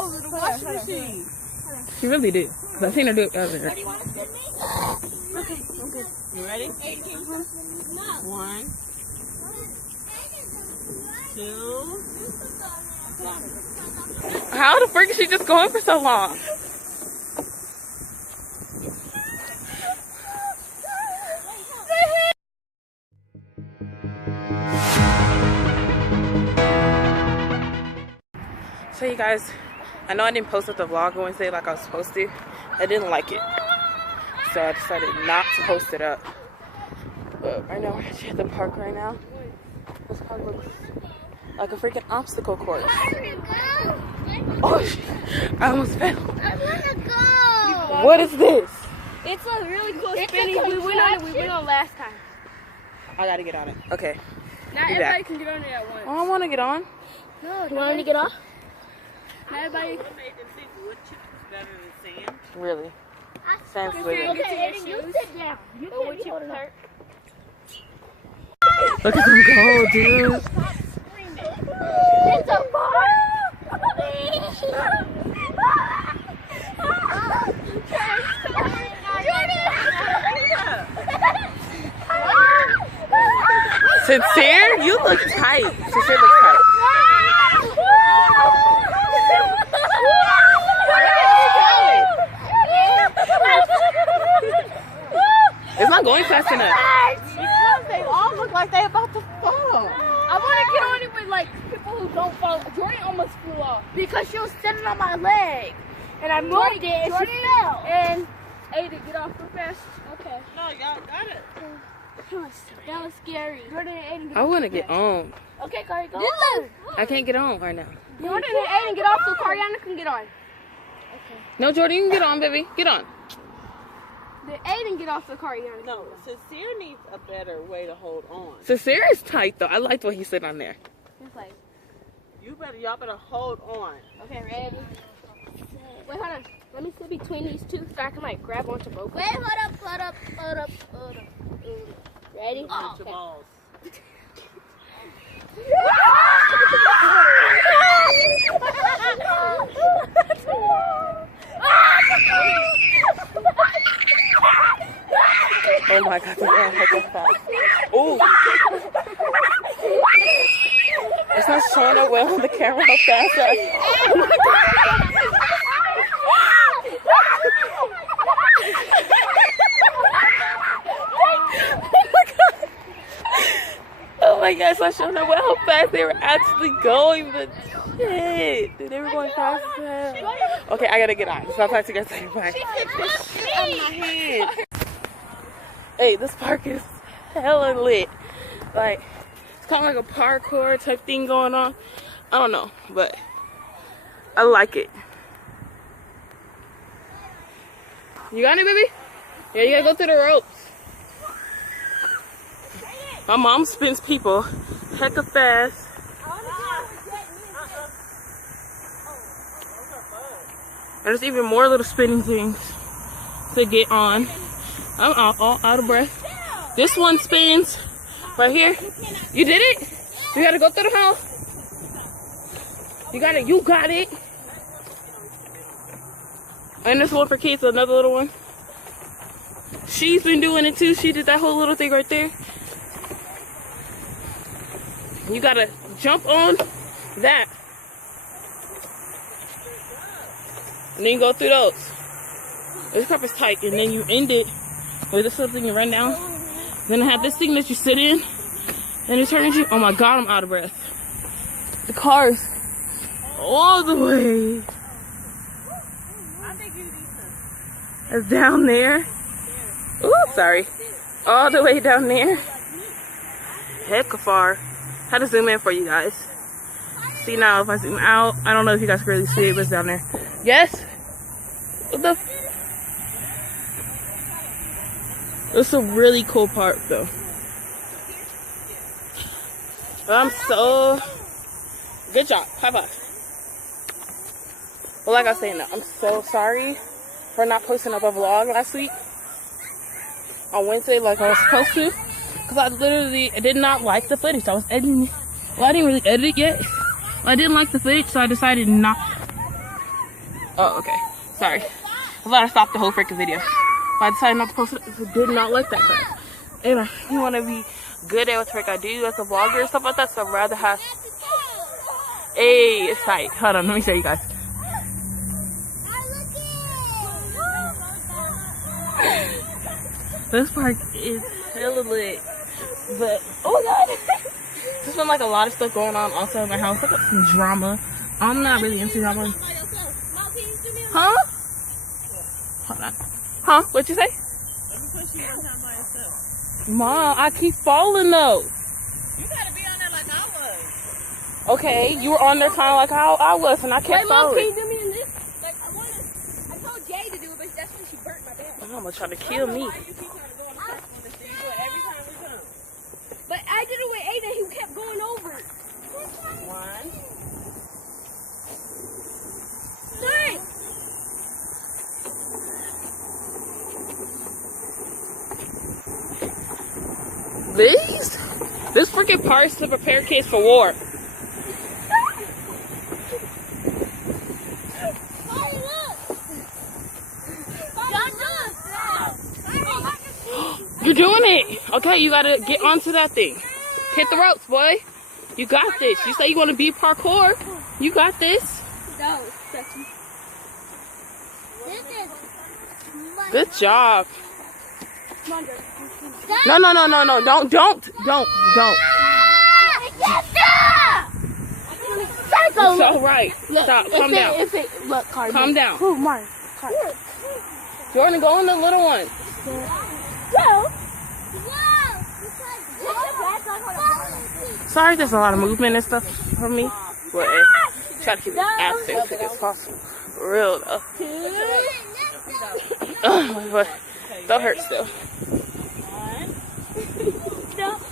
over the washing machine. She really did. I've seen her do it earlier. Okay, I'm good. You ready? 1, 2. How the frick is she just going for so long? So you guys, I know I didn't post up the vlog Wednesday like I was supposed to. I didn't like it. So I decided not to post it up. But right now we're actually at the park right now. This park looks like a freaking obstacle course. Oh shit, I almost fell. I wanna go. What is this? It's a really cool spinning. We went on last time. I gotta get on it. Okay. Not Be everybody back. can get on it at once. Oh, I wanna get on. No, you want me to get off? Not everybody. What made them think wood chips was better than sand? Really? Sounds Okay, weird. Aiden, you sit down. You can't be holding her. Look at them go, dude. It's a bar. Sincere? You look tight. Sincere looks tight. It's not going fast enough. They all look like they about to fall. I want to get on it with like people who don't fall. Jordan almost flew off because she was sitting on my leg, and I moved it and she fell. And Aiden, get off real fast. Okay. No, y'all got it. That was scary. Jordan and Aiden. I want to get on. Okay, Kari, go. I can't get on right now. Jordan and Aiden, get off so Kariana can get on. Okay. No, Jordan, you can get on, baby. Get on. The Aiden get off so Kariana. No, Sincere needs a better way to hold on. Sincere is tight though. I liked what he said on there. It's like, Y'all better hold on. okay, ready? Wait, hold on. Let me sit between these two so I can like grab onto both. Wait, hold up. Ready? Punch your balls. Oh my god, they're heck fast. Ooh. It's not showing up well on the camera how fast that is. Oh my god, it's not showing up well how fast they were actually going, but shit. Dude, they were going fast as hell. Okay, I gotta get on. So I'll talk to you guys later. Bye. On my head. Hey, this park is hella lit. Like, it's kind of like a parkour type thing going on. I don't know, but I like it. You got it, baby? Yeah, you gotta go through the ropes. My mom spins people hecka fast. And there's even more little spinning things to get on. I'm all out of breath. This one spins right here. You did it? You gotta go through the house. You got it. You got it. And this one for kids, another little one. She's been doing it too. She did that whole little thing right there. You gotta jump on that. And then you go through those. This cup is tight, and then you end it with this little thing you run down. Then I have this thing that you sit in, and it turns you. Oh my god, I'm out of breath. The car's all the way. It's down there. Ooh, sorry. All the way down there. Heck of far. Had to zoom in for you guys. See now if I zoom out. I don't know if you guys can really see it, but it's down there. Yes? What the? It's a really cool park though. But I'm so good job. High five. Well, like I was saying, I'm so sorry for not posting up a vlog last week on Wednesday like I was supposed to, because I literally did not like the footage. I was editing it. Well, I didn't really edit it yet. I didn't like the footage, so I decided not Oh, okay. Sorry. I thought I stopped the whole freaking video. But I decided not to post it because I did not like that crap. And I want to be good at what the frick I do as a vlogger and stuff like that. So I'd rather have... Hey, it's tight. Hold on, let me show you guys. This park is hella lit. But, oh god! There's been like a lot of stuff going on outside my house. Like some drama. I'm not really into drama. Huh? Hold on. Huh? What'd you say? Let me push you one time by yourself. Mom, I keep falling though. You gotta be on there like I was. Okay, you were on there kind of like how I was, and I kept falling. Can you do me in this? Like, I told Jay to do it, but that's when she burnt my back. Mama trying to kill me. Why you keep trying to go on the first one? You do it every time we come. But I did it with Aiden, he kept going over. 1, 3. This freaking park's to prepare kids for war. You're doing it. Okay, you gotta get onto that thing. Hit the ropes, boy. You got this. You say you want to be parkour. You got this. No, sexy. Good job. Come on, girl. No. Don't. It's all right. Stop. Calm down. Look, Kari. Calm down. Who, Mark? Kari. Jordan, go on the little one. Sorry, there's a lot of movement and stuff for me. But try to keep it as authentic as possible. For real though. But don't hurt still. Don't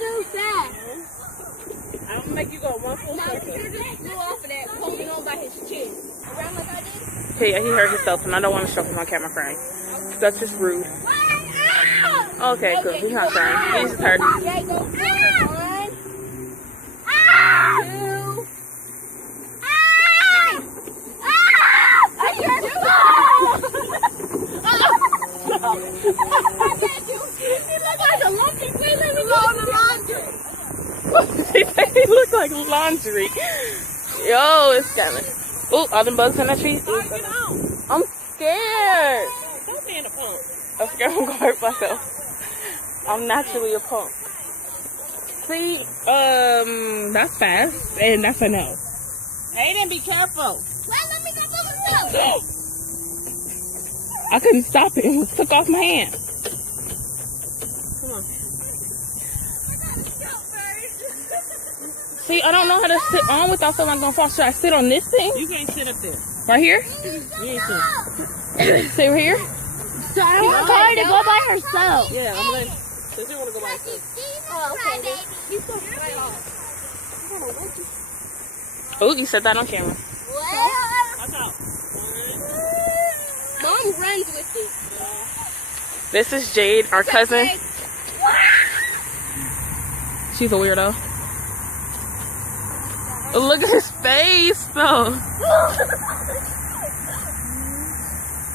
do that. I'm gonna make you go one full Now, circle. you just flew off of that, holding on by his chin. Around like I did. Hey, yeah, he hurt himself, and I don't want to show him on camera crying. That's just rude. Okay, cool. He's not crying. He's just hurt. Okay, go. 1, 2. He said he looked like laundry. Yo, it's coming. Oh, all them bugs in that tree. I'm scared. Don't be in a pump. I'm scared I'm gonna hurt myself. I'm naturally a punk. See, that's fast, and that's a no. Aiden, be careful. Wait, let me go by myself. I couldn't stop it. It took off my hand. Come on. See, I don't know how to sit on without feeling like I'm gonna fall. Should I sit on this thing? You can't sit up there. Right here? You ain't sit. Sit right here? So I want Kari to go by herself. Yeah, I'm gonna. Since you wanna go by yourself. Oh, okay. He's so right off. Oh, you said that on camera. Watch out. Mom runs with it. This is Jade, our cousin. She's a weirdo. Oh, look at his face, though.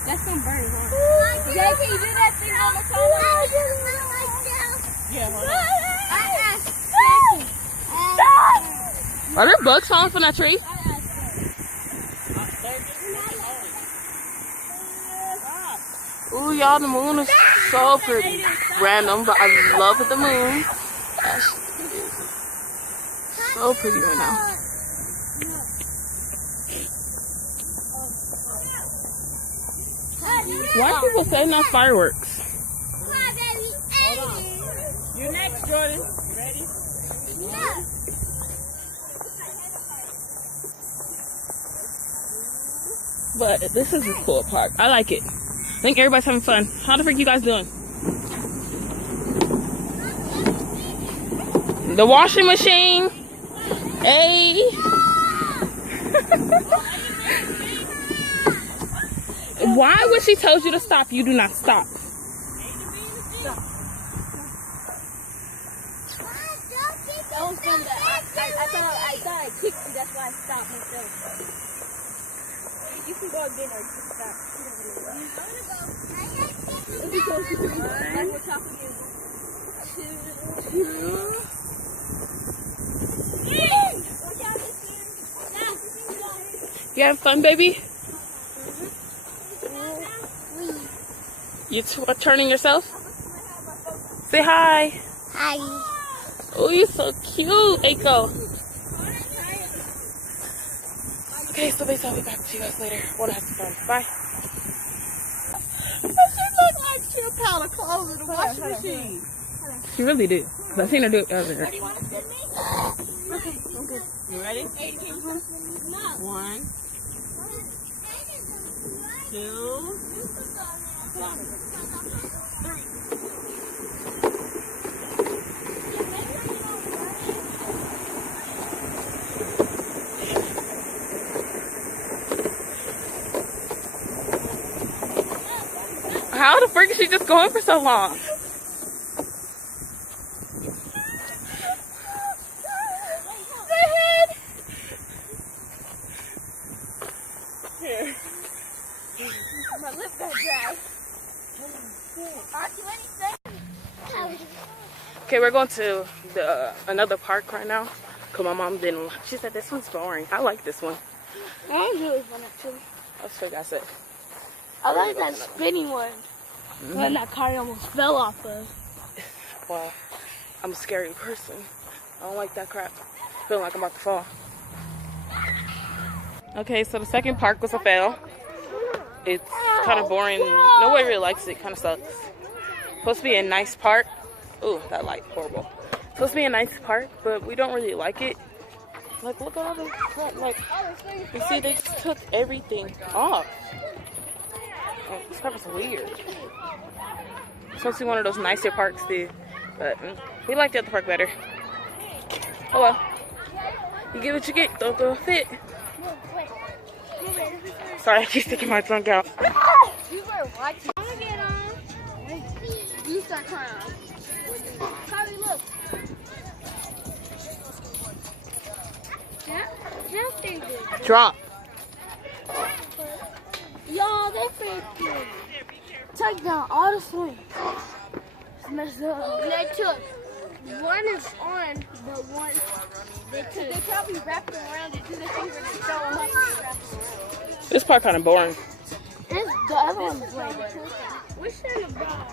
That's gonna burn, huh? Jay, can you do that thing on the phone? Yeah, hold on. Are there bugs falling from that tree? Ooh, y'all, the moon is so pretty. Random, but I love the moon. So pretty right now. Why do people say not fireworks? Hold on. You're next, Jordan. You ready? Yeah. But this is a cool park. I like it. I think everybody's having fun. How the freak you guys doing? The washing machine. Hey. Why when she tells you to stop, you do not stop? That was from the, I thought I kicked you, that's why I stopped myself. You can go again or you can stop. You having fun, baby? You turning yourself? Say hi. Hi. Oh, you're so cute, Aiko. Okay, so basically I'll be back to you guys later. Wanna have some fun. Bye. She looked like she a pile of clothes in the washing machine. She really did. I seen her do it earlier. Okay, I'm good. You ready? 1, 2, 3. How the frick is she just going for so long? Here. My lip got dry. Okay, we're going to another park right now. Cause my mom didn't. She said this one's boring. I like this one. That one's really fun actually. That's what I said. I like that spinny one. The one that Kari almost fell off of. Well, I'm a scary person. I don't like that crap. Feeling like I'm about to fall. Okay, so the second park was a fail. It's kind of boring. Nobody really likes it. Kind of sucks. Supposed to be a nice park. Ooh, that light, horrible. Supposed to be a nice park, but we don't really like it. Like, look at all this crap. Like, you see, they just took everything off. Like, this crap is weird. It's supposed to be one of those nicer parks, too. But we like the other park better. Oh well. You get what you get. Don't throw a fit. Sorry, I keep sticking my tongue out. You were watching. I'm gonna get on. You start crying. Kari, look. Drop. Y'all, they freaking took down all the swings. It's messed up. They took one is on the one. They probably wrapped them around it. Do the thing where they throw them up and wrap them around. This part kind of boring. The other one's like, we should have bought.